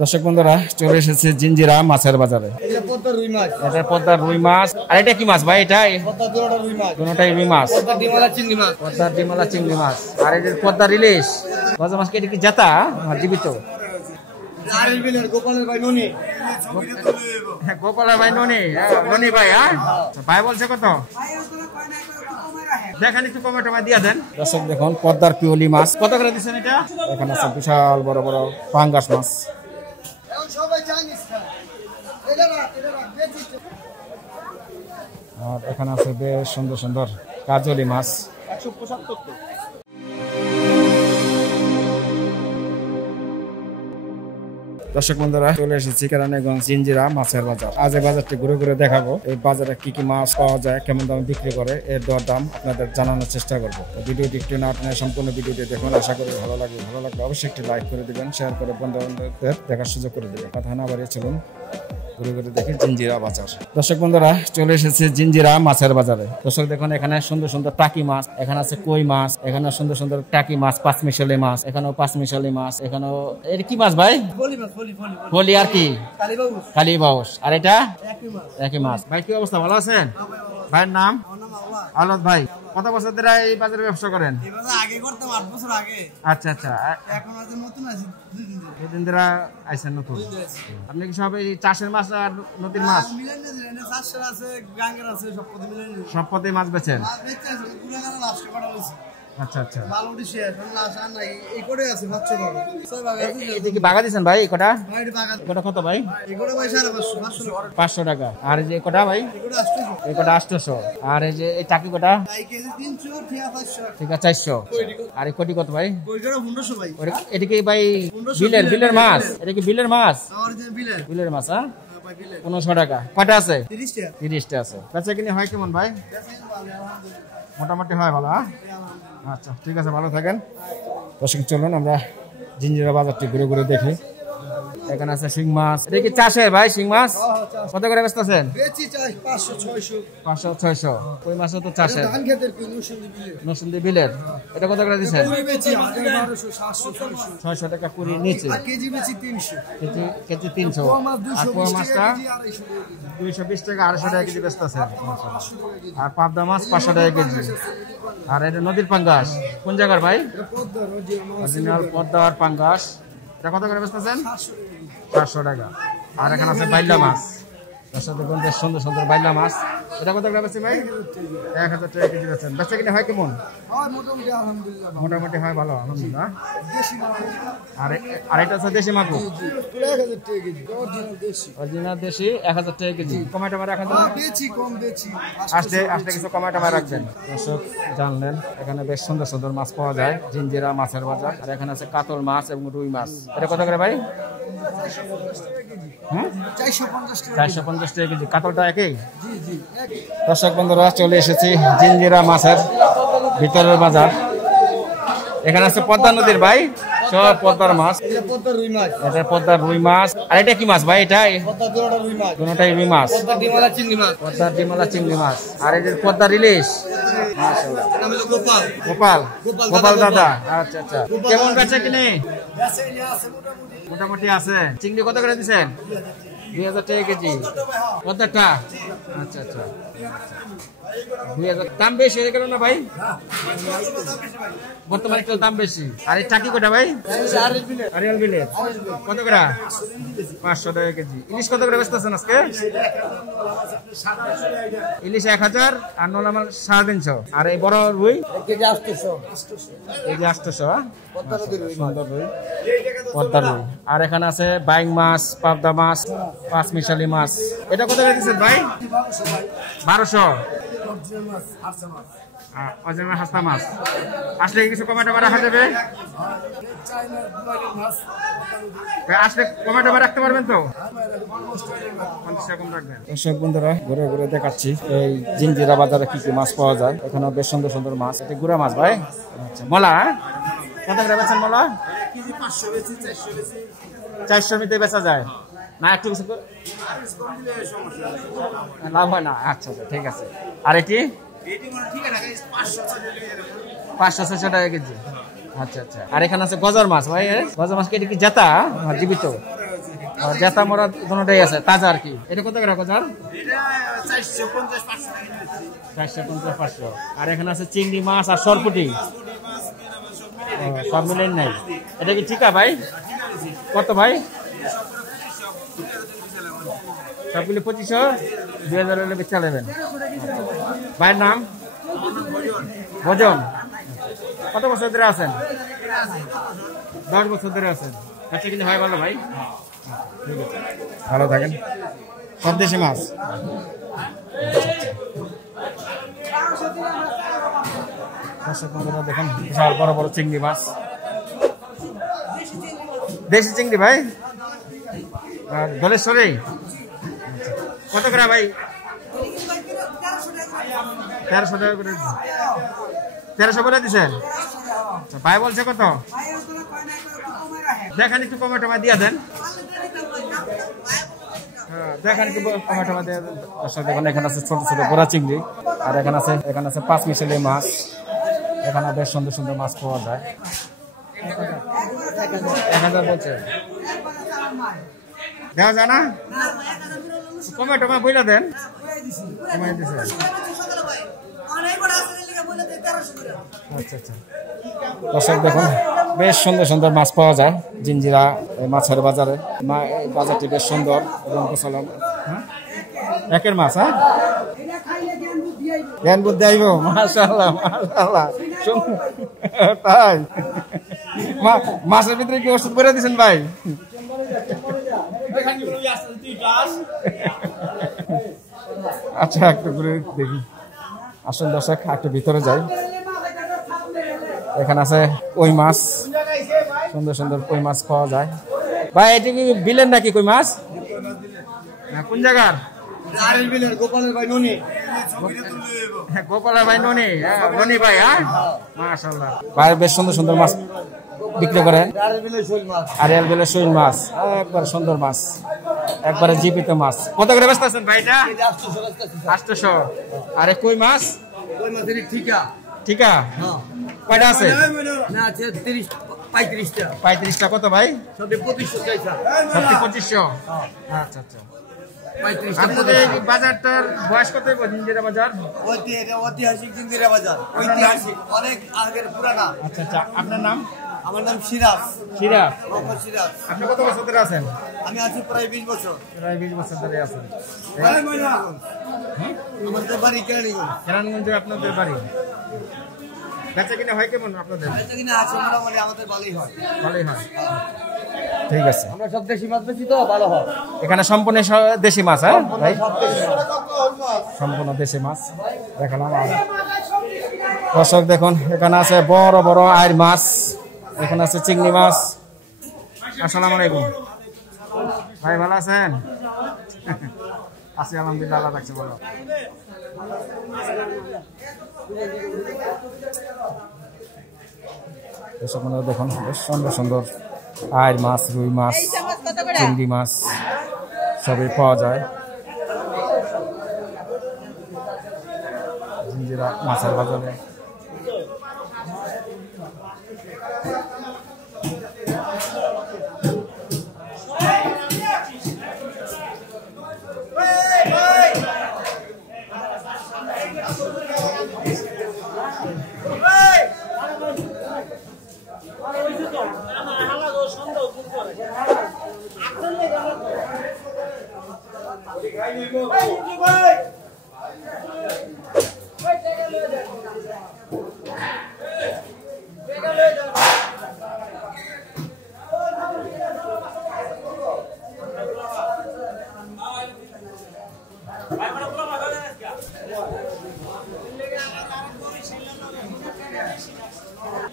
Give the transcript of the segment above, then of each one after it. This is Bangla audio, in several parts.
দর্শক বন্ধুরা চলে এসেছে জিঞ্জিরা মাছের বাজারে। এটা পদ্মার রুই মাছ। আর এটা কি মাছ ভাই? এটা দুটোটাই রুই মাছ, পদ্মার ডিমলা চিংড়ি মাছ। আর এটা পদ্মার ইলিশ গজা মাছ। এটা কি জেতা জীবিত? গোপালের ভাই ননি, ননি ভাই। ভাই বলছে কত? দেখেন একটু কমে টমে দিয়ে দেন। দর্শক দেখুন পদ্মার পিওলি মাছ কত করে দিচ্ছেন? এটা এখানে আছে বিশাল বড় বড় পাঙ্গাস মাছ। আর এখানে আছে বেশ সুন্দর সুন্দর কাজলি মাছ। 175। দর্শক বন্ধুরা চলে এসেছি কেরানীগঞ্জ জিঞ্জিরা মাছের বাজার। আজ এই বাজারটি ঘুরে ঘুরে দেখাবো এই বাজারে কি কি মাছ পাওয়া যায়, কেমন দামে বিক্রি করে, এর দর দাম আপনাদের জানানোর চেষ্টা করবো। ভিডিওটি একটু না আপনার সম্পূর্ণ ভিডিওটি দেখুন, আশা করি ভালো লাগবে। ভালো লাগলে অবশ্যই একটি লাইক করে দিবেন, শেয়ার করে বন্ধু বান্ধবদের দেখার সুযোগ করে দেবেন। কথা না বাড়িয়ে চলুন ঘুরে ঘুরে দেখি জিঞ্জিরা বাজার। দর্শক বন্ধুরা চলে এসেছে জিঞ্জিরা মাছের বাজারে। দর্শক দেখুন এখানে সুন্দর সুন্দর টাকি মাছ, এখানে আছে কই মাছ, এখানে সুন্দর সুন্দর টাকি মাছ, পাঁচমিশালি মাছ, এখানেও পাঁচমিশালি মাছ, এখানেও এর কি মাছ ভাই? ফলি আর কি কালী বাউস। আর এটা একই মাছ। ভাই কি অবস্থা, ভালো আছেন? ভাইয়ের নাম আলোক ভাই। কত বছর ধরে এই বাজারে ব্যবসা করেন? আগে করতাম 8 বছর আগে। আচ্ছা আচ্ছা, এখন আজ নতুন আছি, দুদিন ধরে আইছেন নতুন। আপনি কি সব এই চাষের মাছ আর নদীর মাছ? চাষের আছে, গাঙ্গের আছে, সব পদে মাছ বেচেন? আচ্ছা আচ্ছা, এটা কি বাগা দিচ্ছেন ভাই? কটা কত ভাই? 500 টাকা। আর এই যে কটা ভাই? এই কটা 800। আর এই যে এই টাকি কটা? ঠিক আছে 400। আর এই কোটি কত ভাই? এটা কি ভাই বিলের মাছ? এটা কি বিলের মাছ? বিলের মাছ। হ্যাঁ 1500 টাকা। কটা আছে? 30টা আছে। বেচা কিনে হয় কেমন ভাই? মোটামুটি হয় ভালো। আচ্ছা ঠিক আছে, ভালো থাকেন। দর্শক চলুন আমরা জিঞ্জিরা বাজারটি ঘুরে ঘুরে দেখি। এখানে আছে শিং মাছ। এটা কি চাষের ভাই শিং মাছ? কত করে বেচতেছেন? 500-600। কই মাছও তো চাষের, নরসিংদী বিলের। এটা কত করে দিচ্ছেন? 600 টাকা কুড়ি নিচে। কেজি 300। আর পোয়া মাছটা 220 টাকা, 250 টাকা কেজি বেচতেছেন। আর পাবদা মাছ 500 টাকা কেজি। আর এটা নদীর পাঙ্গাস কোন জায়গার ভাই? অরিজিনাল পদ্মার পাঙ্গাস। এটা কত করে বেচতেছেন? 400 টাকা। আর এখানে আছে বাইলা মাছ। দেখুন বেশ সুন্দর সুন্দর বাইলা মাছ। এটা কত করে বেচছে ভাই? 1000 টাকা কেজি বেচেন। বেচা কিনে হয় কেমন? মোটামুটি হয় ভালো, আলহামদুলিল্লাহ। আর এটা আছে দেশি মাগুর, অরিজিনাল দেশি, 1000 টাকা কেজি। টমেটো রাখেন তো? আসলে কিছু টমেটো রাখবেন। দর্শক জানলেন এখানে বেশ সুন্দর সুন্দর মাছ পাওয়া যায় জিঞ্জিরা মাছের বাজার। আর এখানে আছে কাতল মাছ এবং রুই মাছ। এটা কত করে ভাই? 450 টাকা কেজি। কাতলটা একই? দর্শক বন্ধুরা চলে এসেছি জিঞ্জিরা মাছের ভিতরের বাজার। এখানে আছে পদ্মা নদীর ভাই, সব পদ্মার মাছ। এটা পদ্মার রুই মাছ। আর এটা কি মাছ ভাই? এটা দুটোটাই রুই মাছ, পদ্মার ডিমলা চিংড়ি মাছ। আর এটা পদ্মার ইলিশ। গোপাল দাদা। আচ্ছা আচ্ছা, কেমন বেচা কিনে? মোটামুটি আছে। চিংড়ি কত করে দিচ্ছেন? 2000 টাকা কেজি। পদ্মারটা? আচ্ছা আচ্ছা, 2000। দাম বেশি হয়ে গেল না ভাই? বর্তমানে একটু দাম বেশি। আর এই টাকি কটা ভাই? আরিয়াল বিলের। কত করে? 500 টাকা কেজি। ইলিশ কত করে বেচতেছেন আজকে? ইলিশ 1000 আর নরমাল 350। আর এই বড় রুই? কেজি 800। কেজি 800। সুন্দর রুই, পদ্মার রুই। আর এখানে আছে বাইং মাছ, পাবদা মাছ, পাঁচমিশালি মাছ। এটা কত করে দিচ্ছেন ভাই? 1200। অরিজিনাল হাসা মাছ। আসলে কিছু টমেটো রাখা যাবে? আসলে টমেটো রাখতে পারবেন তো? 50 টাকা কম রাখবেন। দর্শক বন্ধুরা ঘুরে ঘুরে দেখাচ্ছি এই জিঞ্জিরা বাজারে কি কি মাছ পাওয়া যায়। এখানে বেশ সুন্দর সুন্দর মাছ। এটা গুড়া মাছ ভাই। আচ্ছা, মলা কত করে বেচেন? মলা 400 মিতে বেচা যায় না? একটু লাভ হয় না? আচ্ছা আচ্ছা ঠিক আছে। আর এটি 500-600 টাকা কেজি। আচ্ছা আচ্ছা। আর এখানে আছে গজার মাছ ভাই। গজার মাছ কি এটা কি জেতা জীবিত? জেতা মরা দুটোটাই আছে, তাজা আর কি। এটা কত করে বাজার? এটা 450 500 টাকা নিচ্ছি। 450 500। আর এখানে আছে চিংড়ি মাছ আর সরপুটি, সব মিলে নাই। এটা কি ঠিকা ভাই? কত ভাই? সবগুলি 2500, 2000 হলে বেচা নেবেন। ভাইয়ের নাম? ভজন। কত বছর ধরে আছেন? 10 বছর ধরে আছেন। আচ্ছা, কিন্তু হয় ভালো ভাই, ঠিক আছে, ভালো থাকেন। সব দেশি মাছ। দেখেন বিশাল বড় বড় চিংড়ি মাছ, দেশি চিংড়ি ভাই, আর ধলেশ্বরী। কত করে ভাই? 1300 টাকা করে। 1300 করে দিচ্ছেন? ভাই বলছে কত? দেখেন একটু কমে টমে দিয়ে দেন। দেখেন একটু কমে টমে দিয়ে দেন। দেখুন এখানে আছে ছোট ছোট বড় চিংড়ি, আর এখানে আছে 5 মিশালি মাছ। এখানে বেশ সুন্দর সুন্দর মাছ পাওয়া যায়। 1000 বলছে, দেওয়া যায় না? কমে টমে বইলা দেন। কমে দিছে। আচ্ছা আচ্ছা, দর্শক দেখুন বেশ সুন্দর সুন্দর মাছ পাওয়া যায় জিঞ্জিরা মাছের বাজারে। বাজারটি বেশ সুন্দর এবং গোছালাম। একের মাছ, হ্যাঁ, জ্ঞান বুদ্ধি আইব। মাশাআল্লাহ মাশাআল্লাহ, তাই মাছের ভিতরে কি ওষুধ করে দিচ্ছেন ভাই? আচ্ছা, একটু ঘুরে দেখি। আসুন দর্শক, একটু ভিতরে যাই। এখানে আছে কই মাছ, সুন্দর সুন্দর কই মাছ পাওয়া যায়। ভাই এটি কি বিলেন নাকি কই মাছ? কোন জায়গার? গোপালের ভাই ননি। গোপালের ভাই ননি, ননি ভাই। হ্যাঁ, মাশাআল্লাহ। ভাই বেশ সুন্দর সুন্দর মাছ বিক্রি করেন। আরিয়াল বিলের শৈল মাছ, একবার সুন্দর মাছ, একবারে জীবিত মাছ। কত করে বেচতেছেন ভাই এটা? 800। আরে কই মাছ? কই মাছের ঠিকা। ঠিকা? কয়টা আছে? না আছে 30 35টা। 35টা। কত ভাই? সবই 2500 চাইছা। সবটি 2500। আচ্ছা আচ্ছা। 35টা। আপনাদের এই বাজারটার বয়স কত? জিঞ্জিরা বাজার ঐতিহাসিক জিঞ্জিরা বাজার, ঐতিহাসিক, অনেক আগের পুরানা। আচ্ছা আচ্ছা। আপনার নাম? আমার নাম সিরাজ। সিরাজ। মোহাম্মদ সিরাজ। আপনি কত বছর ধরে আছেন? আমি আছি প্রায় 20 বছর। প্রায় 20 বছর ধরে আছেন। আমাদের বাড়ি কেরানীগঞ্জ। কেরানীগঞ্জে আপনাদের বাড়ি। বেচা কিনা হয় কেমন আপনাদের? বেচা কিনা আছে মোটামুটি, আমাদের ভালোই হয়। ভালোই হয়, ঠিক আছে। আমরা সব দেশি মাছ বেশি তো ভালো হয়। এখানে সম্পূর্ণ দেশি মাছ, হ্যাঁ ভাই? সব দেশি মাছ। সম্পূর্ণ দেশি মাছ দেখালাম। দর্শক দেখুন, এখানে আছে বড় বড় আইর মাছ, এখানে আছে চিংড়ি মাছ। আসসালামু আলাইকুম ভাই, ভালো আছেন? আছি আলহামদুলিল্লাহ, আল্লাহ রাখছে ভালো। দর্শক দেখুন বেশ সুন্দর সুন্দর আইর মাছ, রুই মাছ, চিংড়ি মাছ সবই পাওয়া যায় জিঞ্জিরা মাছের বাজারে।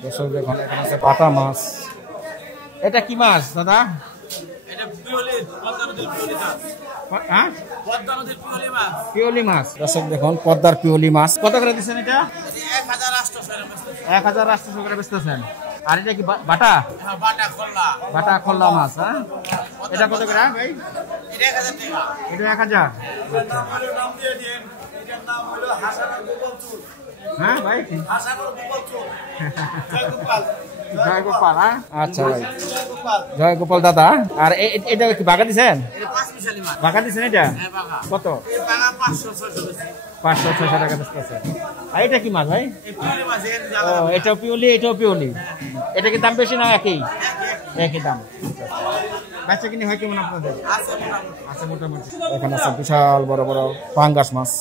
দর্শক দেখুন, এখানে আছে পাটা মাছ। এটা কি মাছ দাদা? হ্যাঁ, পিওলি মাছ। দর্শক দেখুন, পদ্মার পিওলি মাছ। কত করে দিচ্ছেন এটা? 1800 করে বেচতেছেন। আর এটা কি বাটা? বাটা খোল্লা মাছ। হ্যাঁ, এটা কত করে ভাই? এটা 1000। হ্যাঁ ভাই, জয় গোপাল। আচ্ছা ভাই, জয় গোপাল দাদা। আর এটা কি বাগা দিচ্ছেন? বাগা দিচ্ছেন এটা কত? 500-600 টাকা বেচতেছে। আর এটা কি মাছ ভাই? ও, এটাও পিওলি, এটাও পিওলি। এটা কি দাম বেশি না একই? একই দাম। বাচ্চা কিনে হয় কেমন আপনাদের? আছে মোটামুটি। এখানে আছে বিশাল বড় বড় পাঙ্গাস মাছ।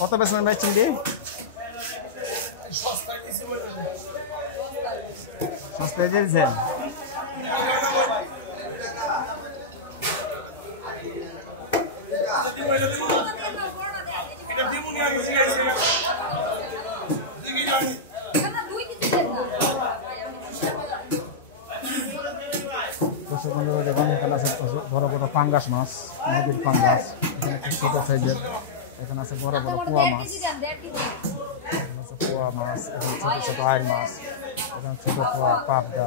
কত বেচবেন ভাই চিংড়ি? সস্তায় দিয়েছেন। দেখুন এখানে আছে বড় বড় পাঙ্গাস মাছ, নদীর পাঙ্গাস। এখানে ছোট সাইজের, এখানে আছে বড় বড় পোয়া মাছ, পোয়া মাছ, এখানে ছোট ছোট আয়ের মাছ, এখানে ছোট পোয়া পাবদা,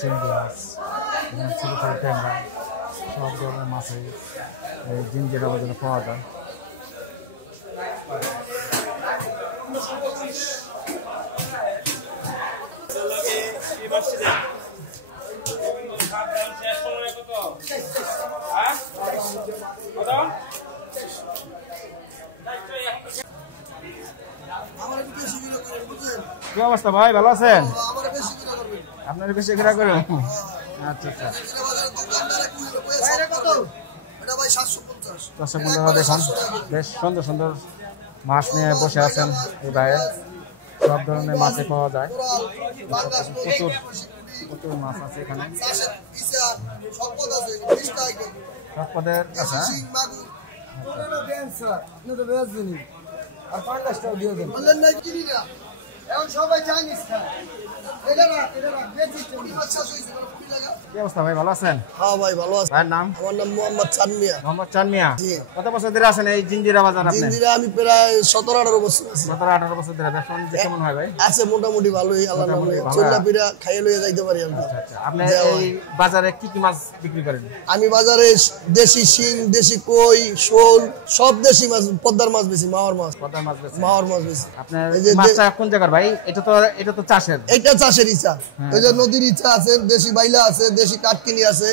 চিংড়ি মাছ, এখানে ছোট ছোট ট্যাংরা, সব ধরনের মাছই এই জিঞ্জিরা বাজারে পাওয়া যায়। কি অবস্থা ভাই, ভালো আছেন? আপনার বেশি ঘোরা করে? আচ্ছা আচ্ছা। দর্শক বন্ধুরা দেখুন, বেশ সুন্দর সুন্দর মাছ নিয়ে বসে আছেন এই ভাইয়ে। সব ধরনের মাছই পাওয়া যায়, প্রচুর প্রচুর মাছ আছে এখানে। সব পদের আছে। কি অবস্থা ভাই, ভালো আছেন? হ্যাঁ ভাই ভালো আছি। ভাইয়ের নাম? আমার নাম মোহাম্মদ চাঁদ মিয়া। মোহাম্মদ চাঁদ মিয়া। কত বছর ধরে আছেন এই জিঞ্জিরা বাজার? আপনি? জিঞ্জিরা আমি প্রায় 17-18 বছর আছি। 17-18 বছর ধরে। ব্যবসা বাণিজ্য কেমন হয় ভাই? আছে মোটামুটি ভালোই, আল্লাহর নামে চল্লা পিরা খাইয়ে লইয়া যাইতে পারি আমরা। আচ্ছা, আপনি এই বাজারে কি কি মাছ বিক্রি করেন? আমি বাজারে দেশি শিং, দেশি কই, শোল, সব দেশি মাছ, পদ্মার মাছ বেশি, মাওয়ার মাছ। পদ্মার মাছ বেশি? মাওয়ার মাছ বেশি। আপনার মাছটা কোন জায়গার ভাই? এটা তো চাষের। এটা চাষের ইচ্ছা। ওই যে নদীর ইচ্ছা আছে, দেশি বাইলা আছে, দেশি কাটকিনি আছে।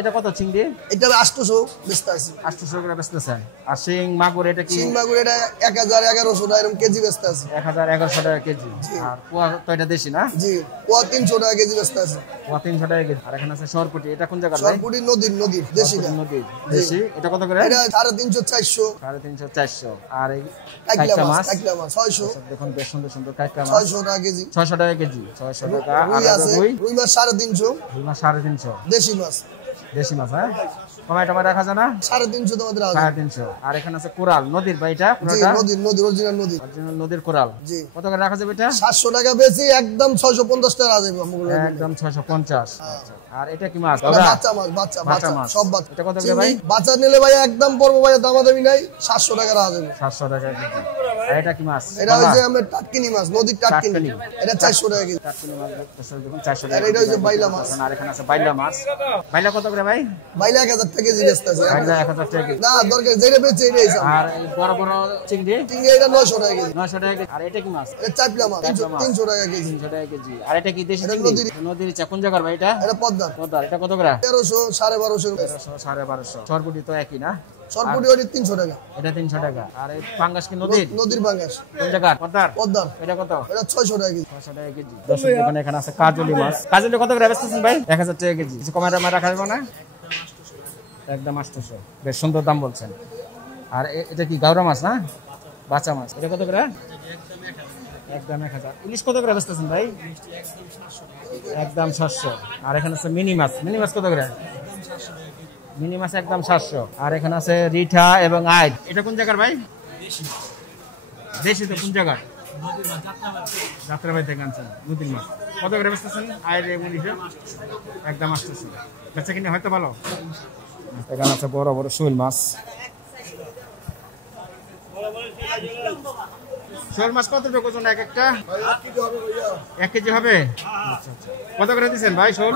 এটা কত চিংড়ি? এটা 800 বেচতে আছে। 800 করে বেচতেছেন। আর শিং মাগুর এটা কি? শিং মাগুর এটা 1000-1100 টাকা এরকম কেজি বেচতে আছে। 1000-1100 টাকা কেজি। আর পোয়া তো এটা দেশি না? জি, পোয়া 300 টাকা কেজি বেচতে আছে। পোয়া 300 টাকা কেজি। আর এখানে আছে সরপুটি, এটা কোন জায়গার ভাই? সরপুটি নদীর দেশি না। নদীর দেশি। এটা কত করে? এটা 350-400। 350-400। আর এই কাইকলা মাছ 600। দেখুন বেশ সুন্দর সুন্দর কাইকলা মাছ। 600 টাকা কেজি। 600 টাকা কেজি। 600 টাকা। রুই আছে, রুই মাছ 350। রুই মাছ 350। দেশি মাছ। দেশি মাছ, হ্যাঁ? টমেটো রাখা যায় না? 350 তোমাদের আছে। 350। আর এখানে আছে কোরাল, নদীর ভাই এটা? জি, নদীর অরিজিনাল নদী। অরিজিনাল নদীর কোরাল। জি। কত করে রাখা যাবে এটা? 700 টাকা বেশি, একদম 650 টাকা আছে আমগুলো। একদম 650। আচ্ছা। আর এটা কি মাছ? বাচ্চা মাছ সব বাচ্চা। এটা কত করে ভাই? বাচ্চা নিলে ভাই একদম পড়বো ভাই, দামাদামি নাই, 700 টাকা রাখা যাবে। 700 টাকা কেজি। আর এটা কি মাছ? এটা হচ্ছে আমরা টাটকিনি মাছ, নদীর টাটকিনি। এটা 400 টাকা কেজি। টাটকিনি মাছ দেখুন 400 টাকা। আর এটা হচ্ছে বাইলা মাছ। আর এখানে আছে বাইলা মাছ। বাইলা কত করে ভাই? বাইলা 1000 টাকা কেজি বেচতেছে। বাইলা 1000 টাকা কেজি। না দরকার যেটা বেচে এটাই হিসাব। আর এই বড় বড় চিংড়ি? চিংড়ি এটা 900 টাকা কেজি। 900 টাকা কেজি। আর এটা কি মাছ? এটা চাপলা মাছ 300 টাকা কেজি। 300 টাকা কেজি। আর এটা কি দেশি চিংড়ি? নদীর কোন জায়গার ভাই এটা? এটা পদ্মার। পদ্মার। এটা কত করে? 1300, 1250। 1250। সরপুটি তো একই না? সরপুটি ওটা 300 টাকা। এটা 300 টাকা। আর এই পাঙ্গাস কি নদীর? নদীর পাঙ্গাস। কোন জায়গার? পদ্মার। এটা কত? এটা 600 টাকা কেজি। 600 টাকা কেজি। দর্শক এখানে আছে কাজলি মাছ। কাজলি কত করে বেচতেছেন ভাই? 1000 টাকা কেজি। কিছু কমায় রাখা যাবে না? একদম 800। বেশ সুন্দর দাম বলছেন। আর এটা কি গাওরা মাছ না? বাচ্চা মাছ। এটা কত করে? একদম 1000। ইলিশ কত করে বেচতেছেন ভাই? একদম 700। আর এখানে আছে মিনি মাছ। মিনি মাছ কত করে? মিনি মাছ একদম 700। আর এখানে আছে রিঠা এবং আইড। এটা কোন জায়গার ভাই? দেশি তো কোন জায়গার? যাত্রাবাড়ি থেকে আনছেন নদীর মাছ। কত করে বেচতেছেন আইড এবং রিঠা? একদম 800। বেচা কিনে হয়তো ভালো। এখানে আছে বড় বড় শোল মাছ। শোল মাছ কতটুকু ওজন এক একটা? 1 কেজি হবে। কত করে দিচ্ছেন ভাই শোল?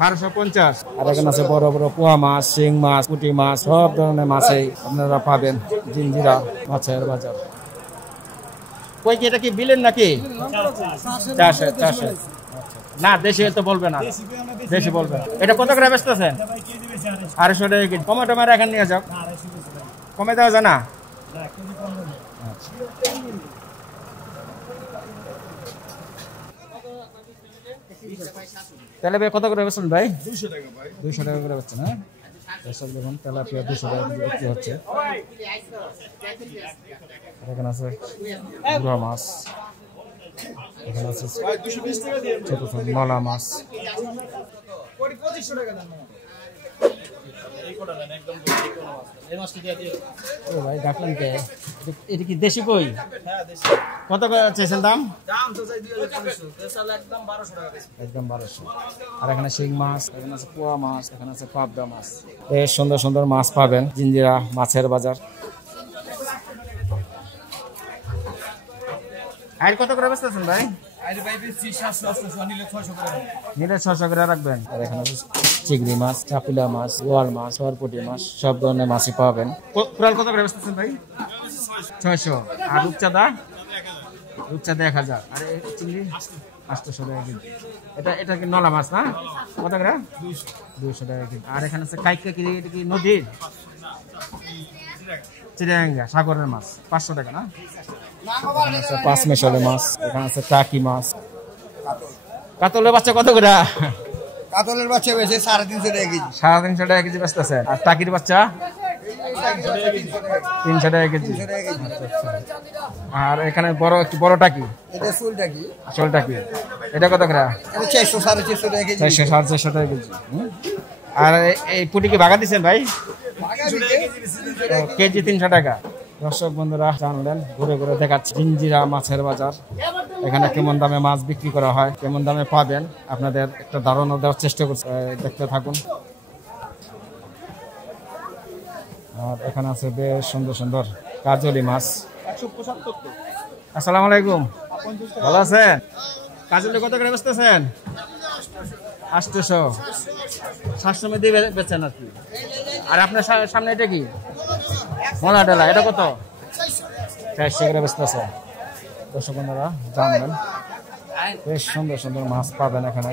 1250। আর এখানে আছে বড় বড় পোয়া মাছ, শিং মাছ, পুঁটি মাছ, সব ধরনের মাছই আপনারা পাবেন জিঞ্জিরা মাছের বাজার। কই কি এটা কি বিলেন নাকি? চাষে। না দেশি তো বলবে না, দেশি বলবে। এটা কত করে বেচতেছেন? 250 টাকা কেজি। কমে টমেটো এখানে নিয়ে যাও, কমে দেওয়া যায় না? তাহলে ভাই কত করে বেচছেন ভাই? 200 টাকা ভাই। 200 টাকা করে বেচছেন। হ্যাঁ দর্শক দেখুন তেলাপিয়া 200 টাকা করে বিক্রি হচ্ছে। এখানে আছে গুড়া মাছ, এখানে আছে ছোট ছোট মলা মাছ। ও ভাই ডাকলেন কে? এটা কি দেশি কই? কত করে চাইছেন দাম? একদম 1200। আর এখানে শিং মাছ, এখানে আছে পোয়া মাছ, এখানে আছে পাবদা মাছ। বেশ সুন্দর সুন্দর মাছ পাবেন জিঞ্জিরা মাছের বাজার। আর কত করে বেচতেছেন ভাই? নিলে 600 করে রাখবেন। আর এখানে চিংড়ি মাছ, চাপুলা মাছ, বোয়াল মাছ, সরপুটি মাছ, সব ধরনের মাছই পাবেন। কোরাল কত করে বেচতেছেন ভাই? 600। আর রূপচাঁদা? রূপচাঁদা 1000। আর চিংড়ি 800 টাকা কেজি। এটা কি নলা মাছ না? কত করে? 200 টাকা কেজি। আর এখানে আছে কাইকা কি? এটা কি নদীর? চিরাঙ্গা সাগরের মাছ 500 টাকা না? এখানে আছে পাঁচ মেশালে মাছ, এখানে আছে টাকি মাছ। কাতলের বাচ্চা কত করে? কাতলের বাচ্চা বেশি 350 টাকা কেজি। 350 টাকা কেজি বেচতেছে। আর টাকির বাচ্চা 300 টাকা কেজি। আর এখানে বড় টাকি, এটা শোল টাকি। শোল টাকি এটা কত করে? এটা 400 450 টাকা কেজি। 400 450 টাকা কেজি। আর এই পুটি কি ভাগা দিচ্ছেন ভাই? কেজি 300 টাকা। দর্শক বন্ধুরা জানলেন, ঘুরে ঘুরে দেখাচ্ছি জিঞ্জিরা মাছের বাজার। এখানে কেমন দামে মাছ বিক্রি করা হয়, কেমন দামে পাবেন আপনাদের একটা ধারণা দেওয়ার চেষ্টা করছি। দেখতে থাকুন। আর এখানে আছে বেশ সুন্দর সুন্দর কাজলি মাছ। 175। আসসালামু আলাইকুম, ভালো আছেন? কাজলি কত করে বেচতেছেন? 800। 700 মধ্যে বেচেন আর কি। আর আপনার সামনে এটা কি? মোলা ডালা, এটা কত? 400 করে বেচতেছে। দর্শক বন্ধুরা জানবেন, বেশ সুন্দর সুন্দর মাছ পাবেন এখানে।